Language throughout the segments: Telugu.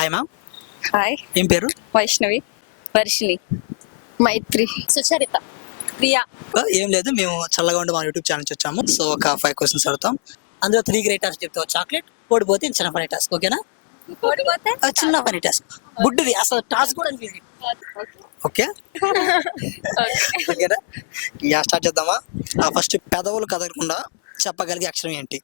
హాయ్ మ్యామ్ హాయ్ ఏం పేరు? వైష్ణవి. వర్షిని మైత్రి. సుచరిత. ప్రియా. ఆ, ఏం లేదు. మేము చల్లగా ఉండి మా యూట్యూబ్ ఛానల్ వచ్చాము. సో ఒక ఫైవ్ క్వశ్చన్స్ అడుగుతాం. అందులో త్రీ గ్రేట్ టాస్క్ చెప్తావు చాక్లెట్ ఓడిపోతే చిన్న పని టాస్క్ ఓకేనా ఓడిపోతే చిన్న పని టాస్క్ బుడ్డిది అసలు టాస్క్ కూడా అనిపించింది. ఓకే. ఓకేనా యా స్టార్ట్ చేద్దామా? ఫస్ట్ పెదవులు కదలకుండా చెప్పగలిగే అక్షరం ఏంటి?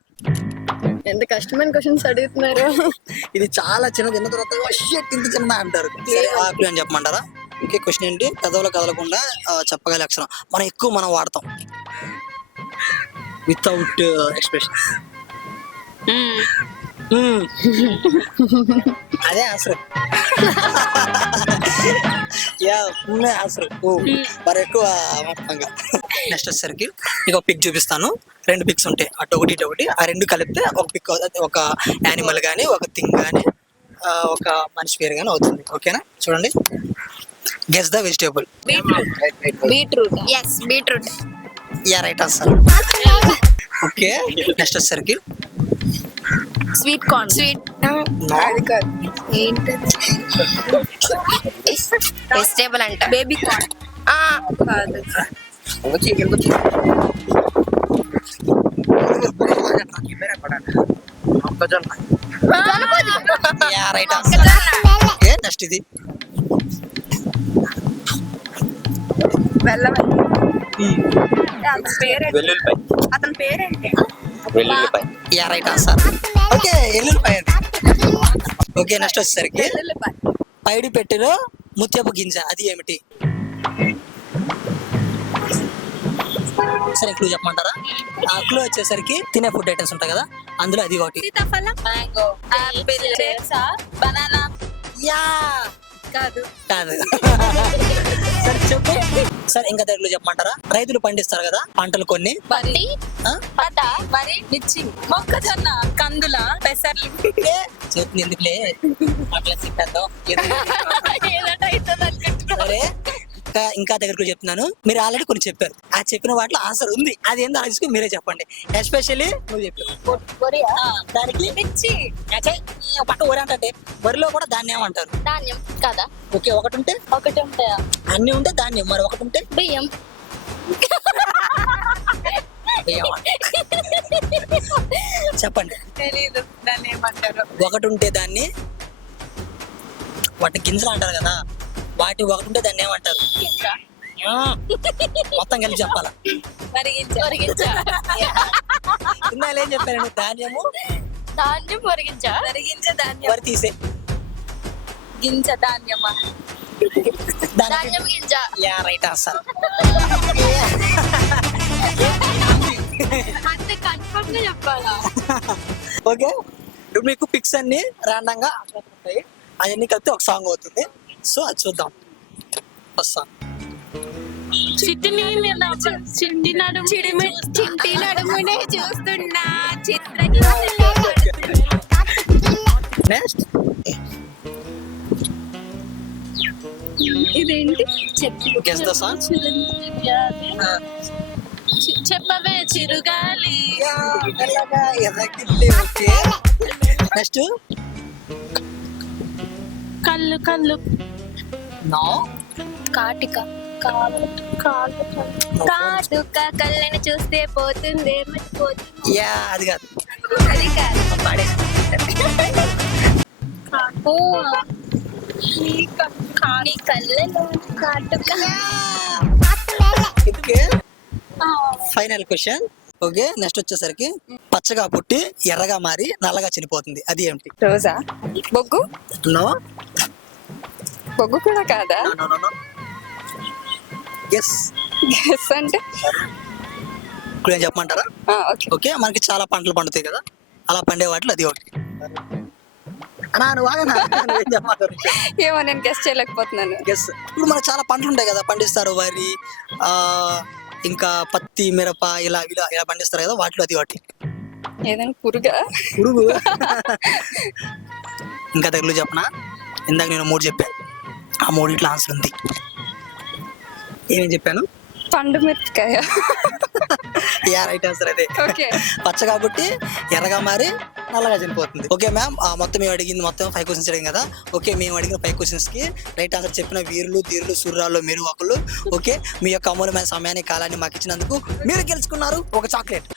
ఎంత కష్టమైన క్వశ్చన్స్ అడుగుతున్నారు. ఇది చాలా చిన్నది తిన్న తర్వాత "ఓ shit, ఇంత చిన్న అంటారు. సరే ఆకులు అని చెప్పమంటారా? ఓకే క్వశ్చన్ ఏంటి? పెదవులు కదలకుండా ఆ, చెప్పగలిగే అక్షరం. మనం ఎక్కువ మనం వాడతాం. వితౌట్ ఎక్స్ప్రెషన్ అదే ఆన్సర్. యా మరి ఎక్కువ నెక్స్ట్ వచ్చేసరికి ఇక పిక్ చూపిస్తాను. రెండు పిక్స్ ఉంటాయి. అటు ఒకటి ఇటు ఒకటి. ఆ రెండు కలిపితే ఒక పిక్ ఒక యానిమల్ కానీ ఒక థింగ్ కానీ ఒక మనిషి పేరు కానీ అవుతుంది. ఓకేనా చూడండి. Guess the vegetable beetroot. Yes beetroot. Yeah right answer okay next వచ్చేసరికి స్వీట్ కార్న్ స్వీట్ ఏంటి వెజిటేబుల్ అంట. బేబీ కార్న్ నెక్స్ట్ ఇది? అతని పేరేంటి? వెల్లుల్లిపాయ. అతని పేరేంటి? వెల్లుల్లిపాయ. Yeah right answer. ఓకే ఎల్లుల్లిపాయ ఓకే నెక్స్ట్ వచ్చేసరికి పైడి పెట్టెలో ముత్యపు గింజ అది ఏమిటి? సరే క్లూ చెప్పమంటారా? ఆ క్లూ వచ్చేసరికి తినే ఫుడ్ ఐటమ్స్ ఉంటాయి కదా అందులో అది ఒకటి. సీతాఫలం మ్యాంగో ఆపిల్ బనానా. యా! కాదు. కాదు. సరే చెప్పు. సరే ఇంకా దగ్గర చెప్పమంటారా? రైతులు పండిస్తారు కదా పంటలు కొన్ని. పత్తి ఆ? పట్ట వరి మిర్చి మొక్కజొన్న కందుల పెసర్లు. చేతులు ఎందుకులే? అట్లా చెప్పేద్దాం సరే ఇంకా ఇంకా దగ్గరకు చెప్తున్నాను. మీరు ఆల్రెడీ కొన్ని చెప్పారు. ఆ చెప్పిన వాటిలో ఆన్సర్ ఉంది. అది ఏందో తెలుసుకుని మీరే చెప్పండి. ఎస్పెషల్లీ నువ్వు చెప్పావు దానికి మిర్చి. పక్క ఊరే అంటే వరిలో కూడా ధాన్యం అంటారు. ధాన్యం కదా? ఓకే ఒకటి ఉంటే? ఒకటి ఉంటాయా అన్ని ఉంటే ధాన్యం. మరి ఒకటి ఉంటే? బియ్యం. చెప్పండి. తెలీదు దాన్ని ఏమంటారు? ఒకటి ఉంటే దాన్ని వాటి గింజలు అంటారు కదా. వాటి ఒకటి ఉంటే దాన్ని ఏమంటారు? ఆ, మొత్తం కలిపి చెప్పాలా? ఇందాక ఏం చెప్పారండి ధాన్యము? ధాన్యం మరిగించ మరిగించ ధాన్యం. వరి తీసే. గింజ ధాన్యమా? ధాన్యం గింజ యా రైట్ ఆన్సర్. అంటే కన్ఫర్మ్గా చెప్పాలా? ఓకే. ఇప్పుడు మీకు పిక్స్ అన్ని రాండం గా ఉంటాయి. అవన్నీ కలిపితే ఒక సాంగ్ అవుతుంది. సో అది చూద్దాం. వస్తా చిట్టిని చిట్టి నడుము చిట్టి నడుమునే చూస్తున్నా. చిత్రకి నెక్స్ట్ ఇదేంటి? చెప్పు. గెస్ ద సాంగ్ చెప్పవే చిరుగాలి. నెక్స్ట్ కళ్ళు కళ్ళు నో. కాటిక. కాలు కాలు కాటుక కళ్ళని చూస్తే పోతుంది పోతుంది యా అది కాదు. అది కాదు. పాడే ఓ నీ కళ్ళలో కాటుక. Okay. Final question okay next వచ్చేసరికి పచ్చగా పుట్టి ఎర్రగా మారి నల్లగా చనిపోతుంది. అది ఏమిటి? రోజా? బొగ్గు? నో. బొగ్గు కూడా కాదా ఎస్ గెస్ అంటే? ఇప్పుడు ఏం చెప్పమంటారా ఓకే. మనకి చాలా పంటలు పండుతాయి కదా. అలా పండే వాటిలో అది ఒకటి? ఏమో నేను గెస్ చేయలేకపోతున్నాను. Guess. ఇప్పుడు మనకు చాలా పంటలు ఉంటాయి కదా. పండిస్తారు వరి ఆ ఇంకా పత్తి మిరప ఇలా ఇలా ఇలా పండిస్తారు కదా. వాటిలో అది ఒకటి. ఏదైనా పురుగా? పురుగు? ఇంకా దగ్గరలో చెప్పనా? ఇందాక నేను మూడు చెప్పాను. ఆ మూడిట్లో ఆన్సర్ ఉంది. ఏమేం చెప్పాను? పండు మిరపకాయ. యా రైట్ ఆన్సర్ అదే. ఓకే. పచ్చ కాబట్టి ఎర్రగా మారి నల్లగా చనిపోతుంది. ఓకే మ్యామ్ ఆ, మొత్తం మేము అడిగింది మొత్తం ఫైవ్ క్వశ్చన్స్ అడిగింది కదా. ఓకే మేము అడిగిన ఫైవ్ క్వశ్చన్స్కి రైట్ ఆన్సర్ చెప్పిన వీరులు తీరులు సూర్రాలు మీరు ఒకళ్ళు. ఓకే మీ యొక్క అమూల్యమైన సమయాన్ని కాలాన్ని మాకు ఇచ్చినందుకు మీరు గెలుచుకున్నారు ఒక చాక్లెట్